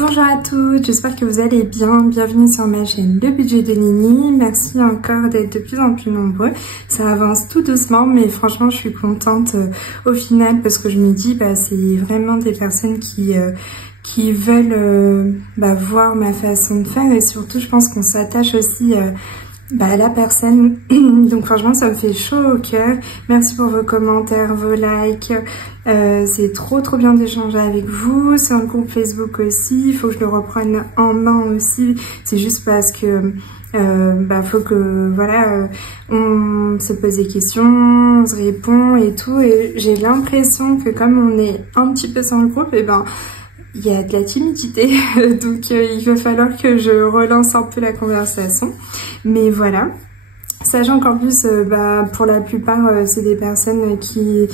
Bonjour à toutes, j'espère que vous allez bien. Bienvenue sur ma chaîne Le Budget de Nini. Merci encore d'être de plus en plus nombreux. Ça avance tout doucement, mais franchement je suis contente au final parce que je me dis c'est vraiment des personnes qui veulent voir ma façon de faire, et surtout je pense qu'on s'attache aussi à la personne. Donc franchement ça me fait chaud au cœur. Merci pour vos commentaires, vos likes. C'est trop bien d'échanger avec vous. C'est un groupe Facebook aussi, il faut que je le reprenne en main aussi. C'est juste parce que faut que on se pose des questions, on se répond et tout, et j'ai l'impression que comme on est un petit peu sans le groupe, il y a de la timidité, donc il va falloir que je relance un peu la conversation. Mais voilà, sachant qu'en plus, pour la plupart, c'est des personnes qui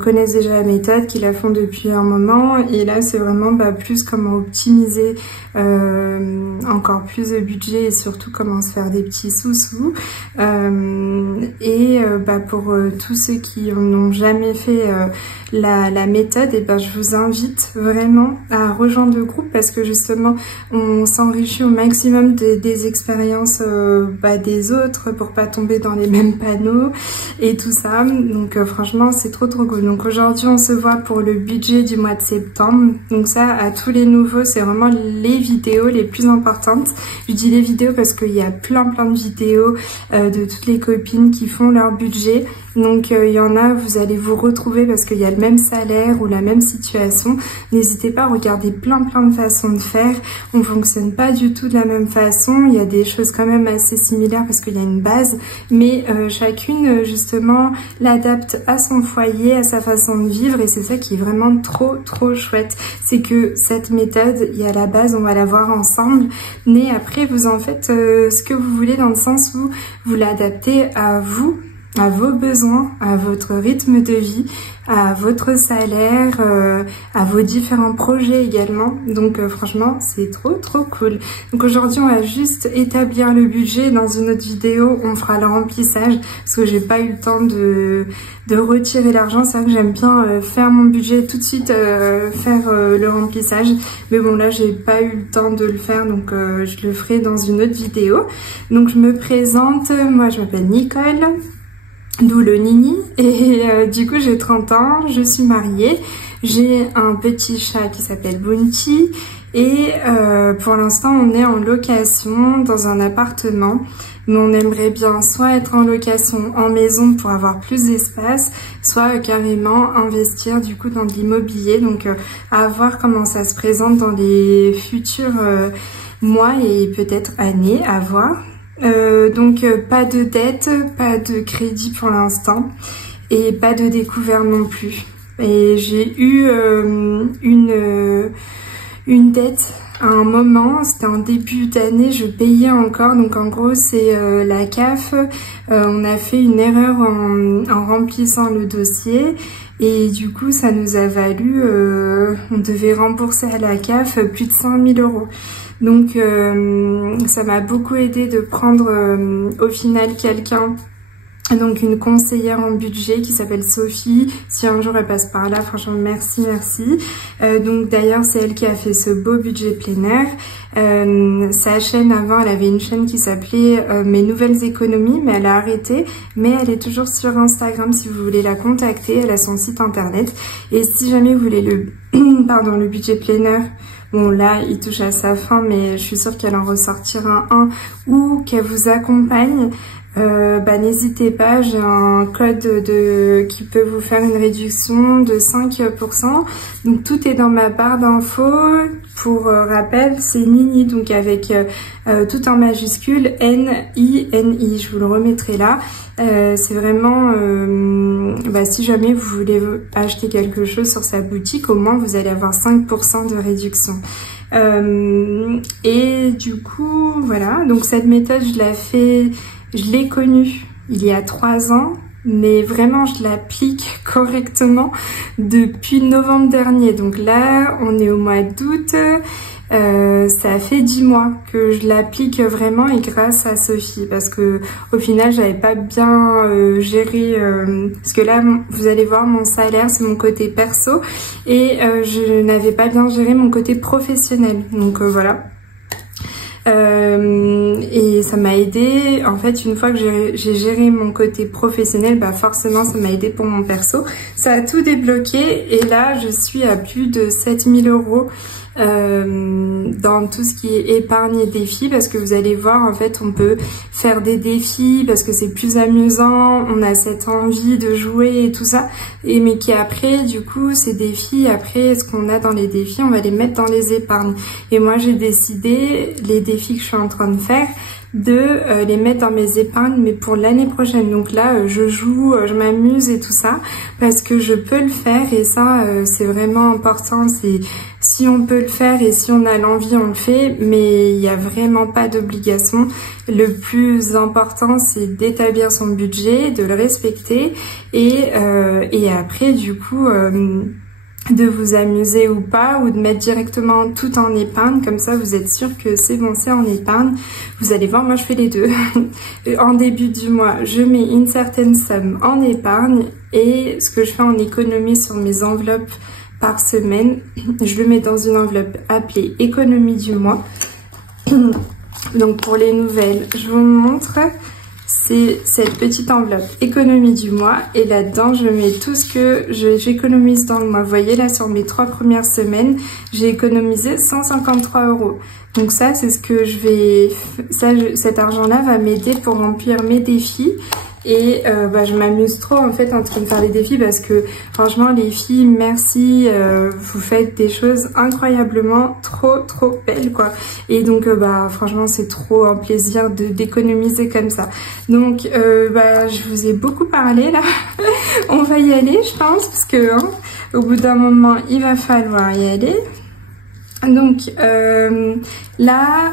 connaissent déjà la méthode, qui la font depuis un moment, et là c'est vraiment plus comment optimiser encore plus de budget, et surtout comment se faire des petits sous-sous. Pour tous ceux qui n'ont jamais fait la méthode, je vous invite vraiment à rejoindre le groupe, parce que justement on s'enrichit au maximum des expériences des autres pour pas tomber dans les mêmes panneaux et tout ça. Donc franchement c'est trop cool. Donc aujourd'hui on se voit pour le budget du mois de septembre. Donc ça, à tous les nouveaux, c'est vraiment les vidéos les plus importantes. Je dis les vidéos parce qu'il y a plein de vidéos de toutes les copines qui font leur budget. Donc il y en a, vous allez vous retrouver parce qu'il y a le même salaire ou la même situation. N'hésitez pas à regarder plein de façons de faire. On fonctionne pas du tout de la même façon. Il y a des choses quand même assez similaires parce qu'il y a une base, mais chacune justement l'adapte à son foyer, à sa façon de vivre, et c'est ça qui est vraiment trop chouette. C'est que cette méthode, il y a la base, on va la voir ensemble, mais après vous en faites ce que vous voulez, dans le sens où vous l'adaptez à vous, à vos besoins, à votre rythme de vie, à votre salaire, à vos différents projets également. Donc franchement c'est trop cool. Donc aujourd'hui on va juste établir le budget. Dans une autre vidéo on fera le remplissage, parce que j'ai pas eu le temps de retirer l'argent. C'est vrai que j'aime bien faire mon budget tout de suite, faire le remplissage, mais bon là j'ai pas eu le temps de le faire, donc je le ferai dans une autre vidéo. Donc je me présente, moi je m'appelle Nicole, d'où le Nini, et du coup j'ai 30 ans, je suis mariée, j'ai un petit chat qui s'appelle Bounty, et pour l'instant on est en location dans un appartement, mais on aimerait bien soit être en location en maison pour avoir plus d'espace, soit carrément investir du coup dans de l'immobilier. Donc à voir comment ça se présente dans les futurs mois et peut-être années, à voir. Donc pas de dette, pas de crédit pour l'instant, et pas de découvert non plus. Et j'ai eu une dette à un moment, c'était en début d'année, je payais encore. Donc en gros c'est la CAF, on a fait une erreur en remplissant le dossier, et du coup ça nous a valu, on devait rembourser à la CAF plus de 5 000 €. Donc ça m'a beaucoup aidé de prendre au final quelqu'un, donc une conseillère en budget qui s'appelle Sophie. Si un jour elle passe par là, franchement merci. Donc d'ailleurs c'est elle qui a fait ce beau budget plein air. Sa chaîne avant, elle avait une chaîne qui s'appelait Mes Nouvelles Économies, mais elle a arrêté, mais elle est toujours sur Instagram si vous voulez la contacter. Elle a son site internet, et si jamais vous voulez le le budget plein air, bon là il touche à sa fin, mais je suis sûre qu'elle en ressortira un, ou qu'elle vous accompagne, n'hésitez pas, j'ai un code qui peut vous faire une réduction de 5%. Donc tout est dans ma barre d'infos. Pour rappel, c'est Nini, donc avec tout en majuscule, N-I-N-I, je vous le remettrai là. C'est vraiment, si jamais vous voulez acheter quelque chose sur sa boutique, au moins vous allez avoir 5% de réduction. Et du coup voilà, donc cette méthode je l'ai connue il y a 3 ans, mais vraiment je l'applique correctement depuis novembre dernier. Donc là on est au mois d'août, ça fait 10 mois que je l'applique vraiment, et grâce à Sophie, parce que au final j'avais pas bien géré, parce que là vous allez voir mon salaire c'est mon côté perso, et je n'avais pas bien géré mon côté professionnel, donc voilà. Et ça m'a aidé, en fait, une fois que j'ai géré mon côté professionnel, bah forcément ça m'a aidé pour mon perso. Ça a tout débloqué, et là je suis à plus de 7000 € dans tout ce qui est épargne et défis, parce que vous allez voir, en fait on peut faire des défis parce que c'est plus amusant, on a cette envie de jouer et tout ça, et mais qui après du coup ces défis, après ce qu'on a dans les défis on va les mettre dans les épargnes. Et moi j'ai décidé, les défis que je suis en train de faire, de les mettre dans mes épargnes, mais pour l'année prochaine. Donc là je joue, je m'amuse et tout ça parce que je peux le faire, et ça c'est vraiment important. C'est si on peut le faire et si on a l'envie on le fait, mais il n'y a vraiment pas d'obligation. Le plus important c'est d'établir son budget, de le respecter, et après du coup de vous amuser ou pas, ou de mettre directement tout en épargne, comme ça vous êtes sûr que c'est bon, c'est en épargne. Vous allez voir, moi je fais les deux. En début du mois je mets une certaine somme en épargne, et ce que je fais en économie sur mes enveloppes par semaine, je le mets dans une enveloppe appelée économie du mois. Donc pour les nouvelles, je vous montre, c'est cette petite enveloppe économie du mois, et là-dedans je mets tout ce que j'économise dans le mois. Vous voyez là, sur mes 3 premières semaines, j'ai économisé 153 €. Donc ça c'est ce que je vais, cet argent-là va m'aider pour remplir mes défis. Et je m'amuse trop en fait en train de faire les défis, parce que franchement les filles, merci, vous faites des choses incroyablement trop belles quoi. Et donc franchement c'est trop un plaisir d'économiser comme ça. Donc je vous ai beaucoup parlé là. On va y aller je pense, parce que au bout d'un moment il va falloir y aller. Donc là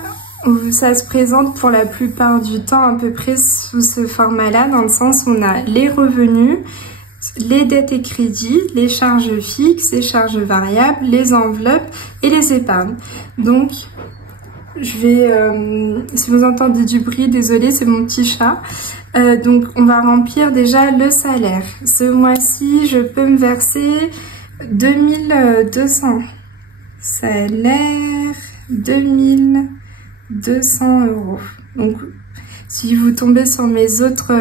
ça se présente pour la plupart du temps à peu près sous ce format-là, dans le sens où on a les revenus, les dettes et crédits, les charges fixes, les charges variables, les enveloppes et les épargnes. Donc, je vais, si vous entendez du bruit, désolé, c'est mon petit chat. Donc, on va remplir déjà le salaire. Ce mois-ci, je peux me verser 2200. Salaire 2200 €. Donc si vous tombez sur mes autres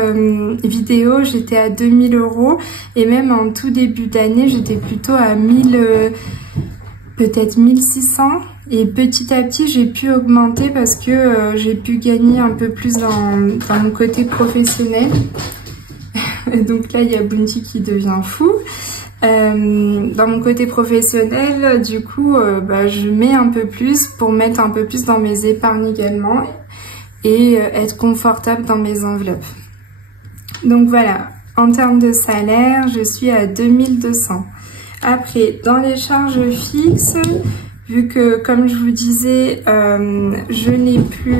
vidéos, j'étais à 2000 €, et même en tout début d'année j'étais plutôt à 1000, peut-être 1600, et petit à petit j'ai pu augmenter parce que j'ai pu gagner un peu plus dans mon côté professionnel. Donc là il y a Bounty qui devient fou. Dans mon côté professionnel, du coup, je mets un peu plus pour mettre un peu plus dans mes épargnes également, et être confortable dans mes enveloppes. Donc voilà, en termes de salaire, je suis à 2200. Après, dans les charges fixes, vu que, comme je vous disais, je n'ai plus...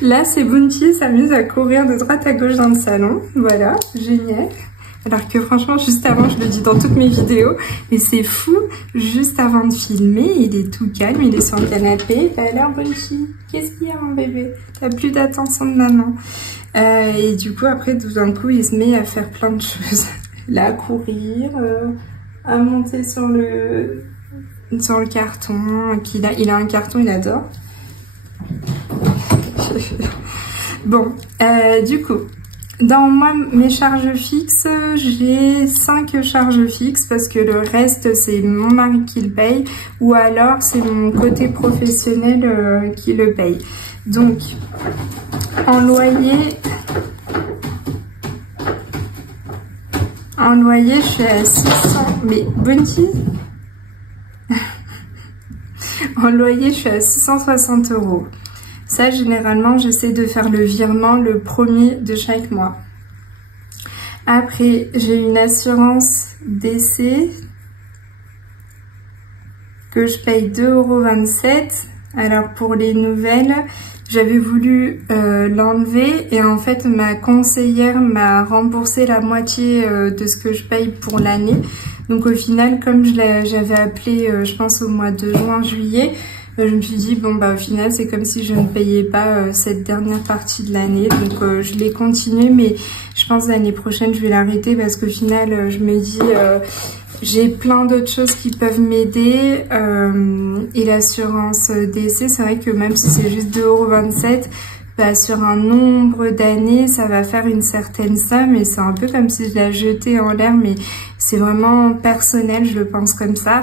Là, c'est Bounty s'amuse à courir de droite à gauche dans le salon. Voilà, génial. Alors que franchement, juste avant, je le dis dans toutes mes vidéos, et c'est fou, juste avant de filmer, il est tout calme, il est sur le canapé. Alors Bounty, qu'est-ce qu'il y a mon bébé? T'as plus d'attention de maman. Et du coup, après, tout d'un coup, il se met à faire plein de choses. Là, à courir, à monter sur le carton, il a un carton, il adore. Bon, du coup... Dans mes charges fixes, j'ai 5 charges fixes, parce que le reste c'est mon mari qui le paye, ou alors c'est mon côté professionnel qui le paye. Donc en loyer je suis à 600, mais Bounty. En loyer je suis à 660 €. Ça, généralement, j'essaie de faire le virement le premier de chaque mois. Après, j'ai une assurance décès que je paye 2,27 €. Alors, pour les nouvelles, j'avais voulu l'enlever et en fait ma conseillère m'a remboursé la moitié de ce que je paye pour l'année. Donc au final, comme j'avais appelé, je pense au mois de juin, juillet, je me suis dit bon bah au final c'est comme si je ne payais pas cette dernière partie de l'année. Donc je l'ai continué, mais je pense l'année prochaine je vais l'arrêter parce qu'au final je me dis j'ai plein d'autres choses qui peuvent m'aider et l'assurance décès, c'est vrai que même si c'est juste 2,27 €, bah, sur un nombre d'années, ça va faire une certaine somme et c'est un peu comme si je la jetais en l'air, mais c'est vraiment personnel, je le pense comme ça.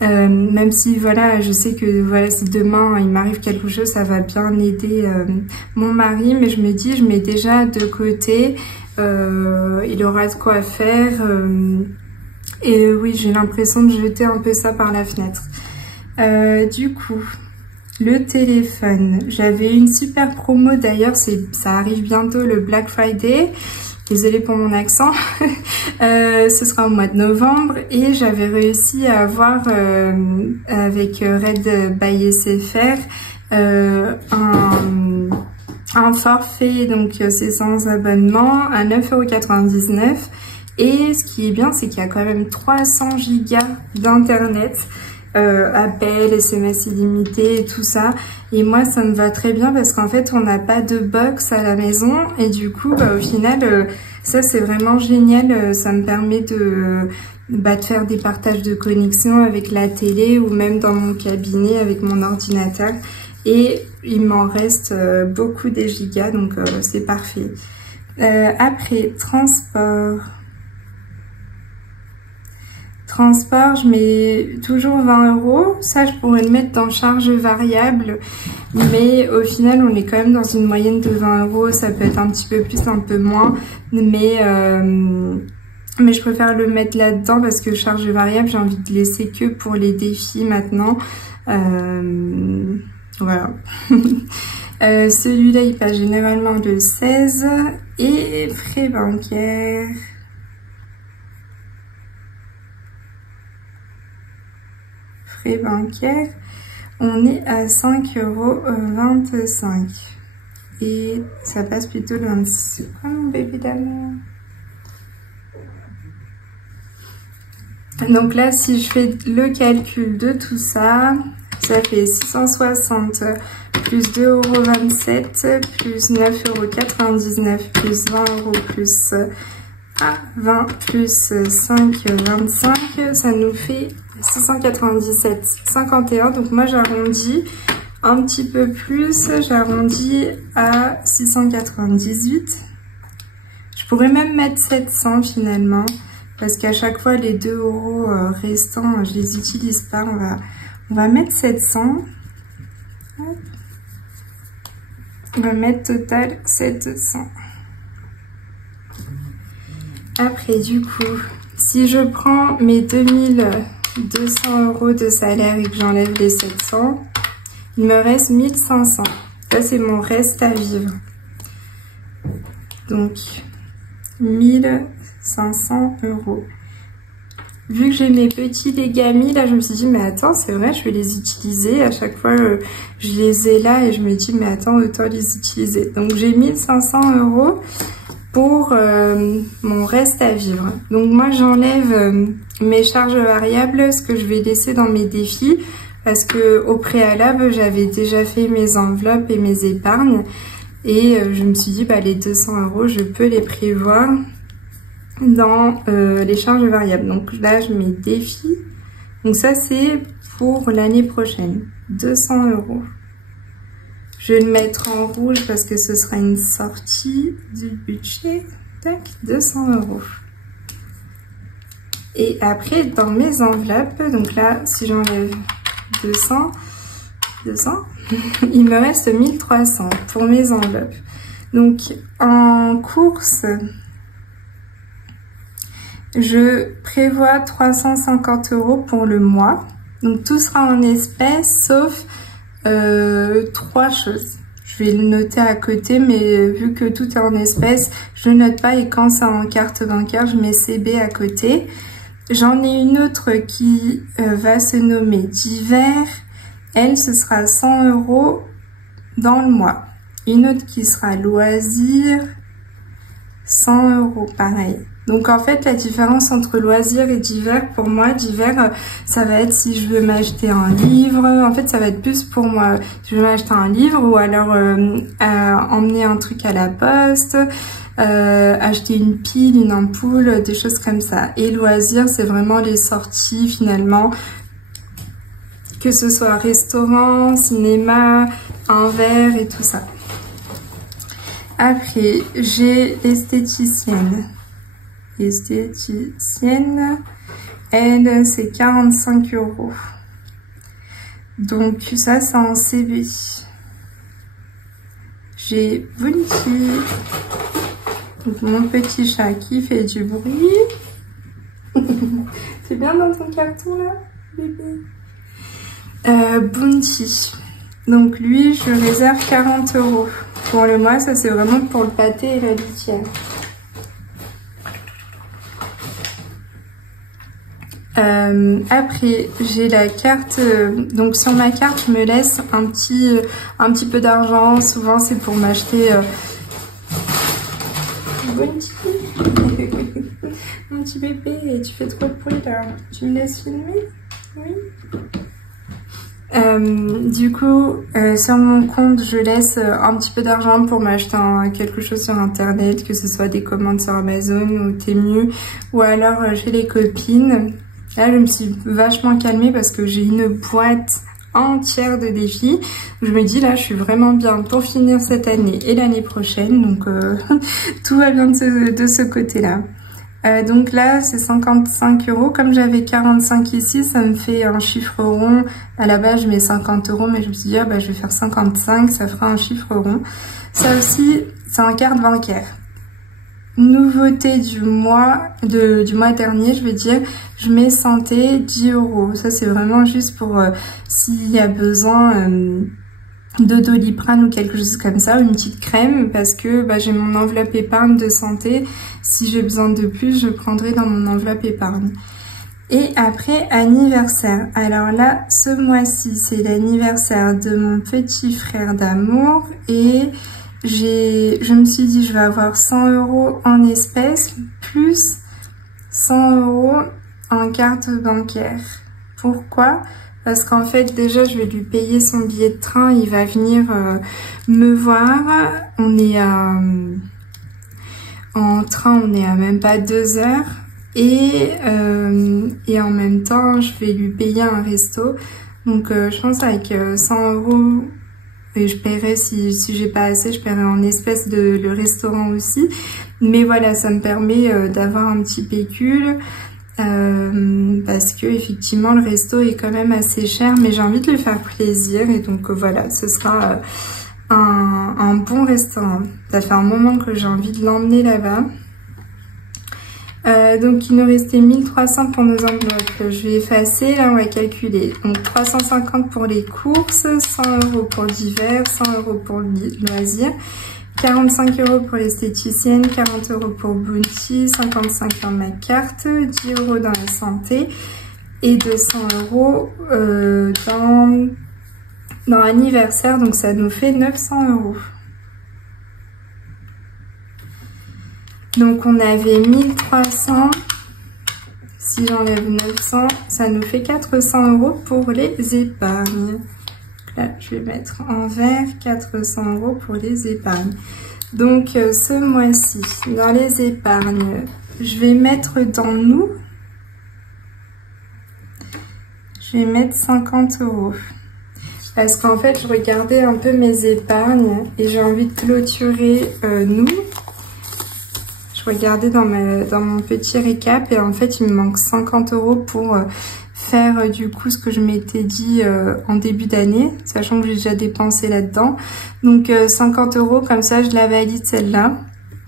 Même si voilà, je sais que voilà, si demain il m'arrive quelque chose, ça va bien aider mon mari, mais je me dis, je mets déjà de côté, il aura de quoi faire. Et oui, j'ai l'impression de jeter un peu ça par la fenêtre. Du coup, le téléphone. J'avais une super promo d'ailleurs, ça arrive bientôt le Black Friday. Désolée pour mon accent. Ce sera au mois de novembre et j'avais réussi à avoir avec Red by SFR un forfait, donc c'est sans abonnement à 9,99 €. Et ce qui est bien, c'est qu'il y a quand même 300 gigas d'internet, appels, SMS illimités et tout ça. Et moi, ça me va très bien parce qu'en fait, on n'a pas de box à la maison. Et du coup, bah, au final, ça c'est vraiment génial. Ça me permet de faire des partages de connexion avec la télé ou même dans mon cabinet avec mon ordinateur. Et il m'en reste beaucoup des gigas, donc c'est parfait. Après, transport. Transport, je mets toujours 20 €. Ça, je pourrais le mettre dans charge variable. Mais au final, on est quand même dans une moyenne de 20 €. Ça peut être un petit peu plus, un peu moins. Mais je préfère le mettre là-dedans parce que charge variable, j'ai envie de laisser que pour les défis maintenant. Voilà. Celui-là, il passe généralement le 16. Et frais bancaires. Bancaire, on est à 5,25 € et ça passe plutôt le 26. Oh mon bébé d'amour. Donc là, si je fais le calcul de tout ça, ça fait 660 plus 2,27 € plus 9,99 € plus 20 € plus 20 plus 5,25, ça nous fait 697,51. Donc moi j'arrondis un petit peu plus, j'arrondis à 698. Je pourrais même mettre 700 finalement, parce qu'à chaque fois les 2 € restants, je les utilise pas. On va mettre 700. Hop. On va mettre total 700. Après, du coup, si je prends mes 2200 € de salaire et que j'enlève les 700, il me reste 1500. Ça, c'est mon reste à vivre. Donc, 1500 €. Vu que j'ai mes petits Legami, là, je me suis dit, mais attends, c'est vrai, je vais les utiliser. À chaque fois, je les ai là et je me dis, mais attends, autant les utiliser. Donc, j'ai 1500 € pour mon reste à vivre. Donc moi j'enlève mes charges variables, ce que je vais laisser dans mes défis, parce que au préalable j'avais déjà fait mes enveloppes et mes épargnes et je me suis dit bah les 200 € je peux les prévoir dans les charges variables. Donc là je mets défis, donc ça c'est pour l'année prochaine, 200 €. Je vais le mettre en rouge parce que ce sera une sortie du budget. Tac, 200 €. Et après, dans mes enveloppes, donc là, si j'enlève 200, il me reste 1300 pour mes enveloppes. Donc, en course, je prévois 350 € pour le mois. Donc, tout sera en espèces, sauf 3 choses. Je vais le noter à côté, mais vu que tout est en espèces, je ne note pas et quand c'est en carte bancaire, je mets CB à côté. J'en ai une autre qui va se nommer divers. Elle, ce sera 100 € dans le mois. Une autre qui sera loisirs, 100 € pareil. Donc en fait la différence entre loisirs et divers, pour moi divers ça va être si je veux m'acheter un livre, en fait ça va être plus pour moi, si je veux m'acheter un livre ou alors emmener un truc à la poste, acheter une pile, une ampoule, des choses comme ça. Et loisirs c'est vraiment les sorties finalement, que ce soit restaurant, cinéma, un verre et tout ça. Après j'ai l'esthéticienne. L'esthéticienne, elle, c'est 45 €. Donc ça, c'est en CB. J'ai Bounty, donc mon petit chat qui fait du bruit. C'est bien dans ton carton là, bébé. Bounty. Donc lui, je réserve 40 € pour le mois. Ça, c'est vraiment pour le pâté et la litière. Après j'ai la carte, donc sur ma carte je me laisse un petit peu d'argent, souvent c'est pour m'acheter mon petit bébé, tu fais trop de bruit là, tu me laisses filmer? Oui. Du coup sur mon compte je laisse un petit peu d'argent pour m'acheter quelque chose sur internet, que ce soit des commandes sur Amazon ou Temu, ou alors chez les copines. Là, je me suis vachement calmée parce que j'ai une boîte entière de défis. Je me dis, là, je suis vraiment bien pour finir cette année et l'année prochaine. Donc, tout va bien de ce côté-là. Donc là, c'est 55 €. Comme j'avais 45 ici, ça me fait un chiffre rond. À la base, je mets 50 €, mais je me suis dit, ah, bah, je vais faire 55, ça fera un chiffre rond. Ça aussi, c'est en carte bancaire. Nouveauté du mois dernier, je veux dire, je mets santé 10 €. Ça c'est vraiment juste pour s'il y a besoin de Doliprane ou quelque chose comme ça, ou une petite crème, parce que bah, j'ai mon enveloppe épargne de santé. Si j'ai besoin de plus, je prendrai dans mon enveloppe épargne. Et après, anniversaire. Alors là, ce mois-ci, c'est l'anniversaire de mon petit frère d'amour et je me suis dit je vais avoir 100 € en espèces plus 100 € en carte bancaire. Pourquoi? Parce qu'en fait déjà je vais lui payer son billet de train, il va venir me voir. On est en train, on est à même pas 2 heures et en même temps je vais lui payer un resto. Donc je pense avec 100 € et je paierai si j'ai pas assez, je paierai en espèces le restaurant aussi. Mais voilà, ça me permet d'avoir un petit pécule parce que effectivement le resto est quand même assez cher, mais j'ai envie de lui faire plaisir et donc voilà, ce sera un bon restaurant. Ça fait un moment que j'ai envie de l'emmener là-bas. Donc il nous restait 1300 pour nos enveloppes. Je vais effacer, là on va calculer. Donc 350 pour les courses, 100 € pour divers, 100 € pour le loisir, 45 € pour l'esthéticienne, 40 € pour Bounty, 55 € dans ma carte, 10 € dans la santé et 200 € dans l'anniversaire. Donc ça nous fait 900 €. Donc on avait 1300, si j'enlève 900, ça nous fait 400 € pour les épargnes. Là, je vais mettre en vert 400 € pour les épargnes. Donc ce mois-ci, dans les épargnes, je vais mettre dans nous, je vais mettre 50 €. Parce qu'en fait, je regardais un peu mes épargnes et j'ai envie de clôturer nous. Je regardais dans mon petit récap et en fait il me manque 50 € pour faire du coup ce que je m'étais dit en début d'année, sachant que j'ai déjà dépensé là-dedans. Donc 50 € comme ça je la valide celle-là.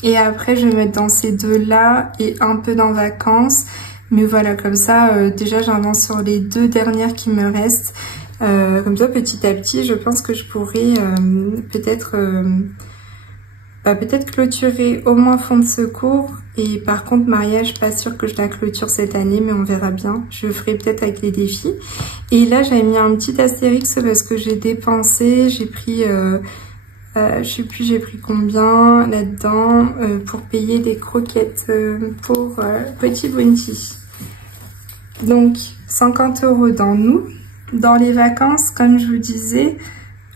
Et après je vais mettre dans ces deux-là et un peu dans vacances. Mais voilà, comme ça déjà j'avance sur les 2 dernières qui me restent. Comme ça petit à petit je pense que je pourrais peut-être peut-être clôturer au moins fonds de secours. Et par contre, mariage, pas sûr que je la clôture cette année, mais on verra bien. Je ferai peut-être avec les défis. Et là, j'avais mis un petit astérix parce que j'ai dépensé. J'ai pris, je sais plus, j'ai pris combien là-dedans pour payer des croquettes pour Petit Bounty. Donc, 50 € dans nous. Dans les vacances, comme je vous disais,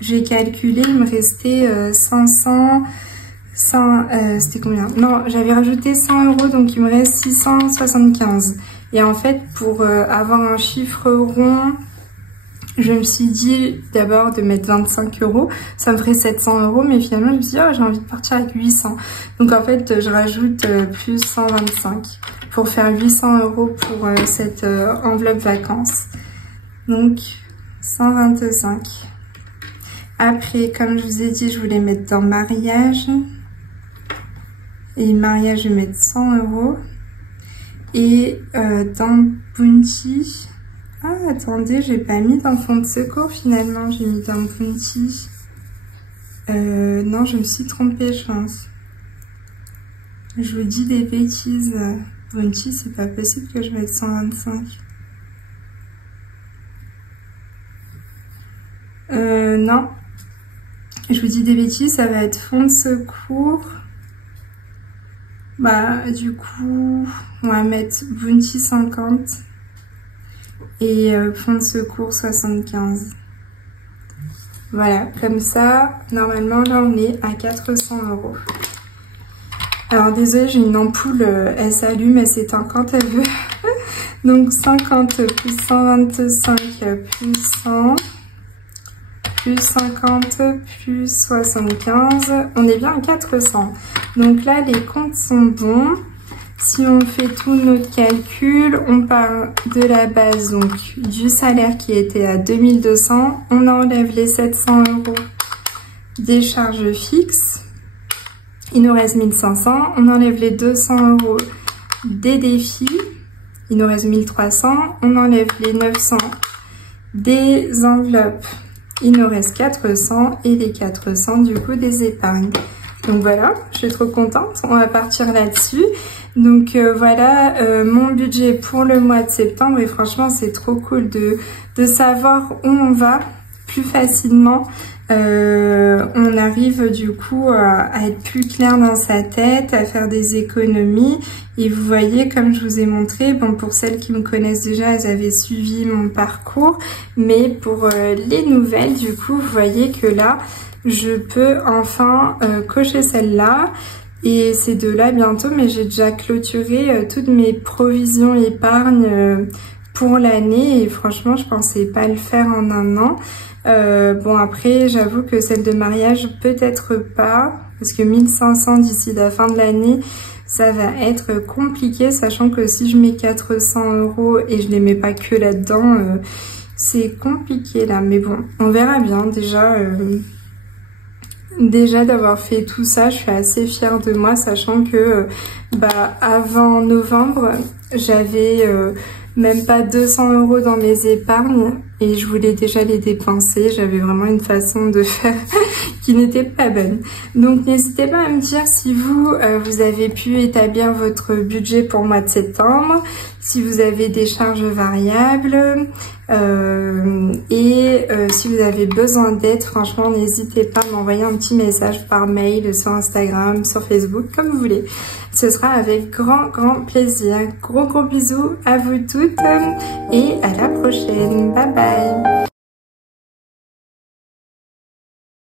j'ai calculé, il me restait 500... c'était combien? Non, j'avais rajouté 100 €, donc il me reste 675. Et en fait, pour avoir un chiffre rond, je me suis dit d'abord de mettre 25 €, ça me ferait 700 €, mais finalement je me suis dit, oh, j'ai envie de partir avec 800. Donc en fait, je rajoute plus 125 pour faire 800 € pour cette enveloppe vacances. Donc 125. Après, comme je vous ai dit, je voulais mettre dans mariage. Et mariage, je vais mettre 100 €. Et dans Bounty... Ah, attendez, j'ai pas mis dans fonds de secours finalement. J'ai mis dans Bounty. Non, je me suis trompée, je pense. Je vous dis des bêtises. Bounty, c'est pas possible que je mette 125. Non. Je vous dis des bêtises, ça va être fonds de secours. Bah, du coup, on va mettre Bounty 50 et fonds de secours 75. Voilà, comme ça, normalement, là, on est à 400 €. Alors, désolée, j'ai une ampoule, elle s'allume, elle s'éteint quand elle veut. Donc, 50 plus 125 plus 100... plus 50 plus 75, on est bien à 400. Donc là, les comptes sont bons. Si on fait tous nos calculs, on part de la base donc du salaire qui était à 2200. On enlève les 700 € des charges fixes. Il nous reste 1500. On enlève les 200 € des défis. Il nous reste 1300. On enlève les 900 des enveloppes. Il nous reste 400 et les 400 du coup des épargnes. Donc voilà, je suis trop contente. On va partir là-dessus. Donc voilà mon budget pour le mois de septembre. Et franchement, c'est trop cool de savoir où on va plus facilement. On arrive du coup à être plus clair dans sa tête, à faire des économies. Et vous voyez, comme je vous ai montré, bon, pour celles qui me connaissent déjà, elles avaient suivi mon parcours. Mais pour les nouvelles, du coup, vous voyez que là, je peux enfin cocher celle-là. Et ces deux-là bientôt, mais j'ai déjà clôturé toutes mes provisions épargne pour l'année. Et franchement, je pensais pas le faire en un an. Bon, après, j'avoue que celle de mariage, peut-être pas, parce que 1500 d'ici la fin de l'année, ça va être compliqué, sachant que si je mets 400 € et je les mets pas que là-dedans, c'est compliqué là. Mais bon, on verra bien. Déjà d'avoir fait tout ça, je suis assez fière de moi, sachant que avant novembre, j'avais même pas 200 € dans mes épargnes et je voulais déjà les dépenser. J'avais vraiment une façon de faire qui n'était pas bonne. Donc n'hésitez pas à me dire si vous avez pu établir votre budget pour le mois de septembre, si vous avez des charges variables et si vous avez besoin d'aide. Franchement, n'hésitez pas à m'envoyer un petit message par mail, sur Instagram, sur Facebook, comme vous voulez. Ce sera avec grand plaisir. Gros bisous à vous toutes et à la prochaine. Bye bye.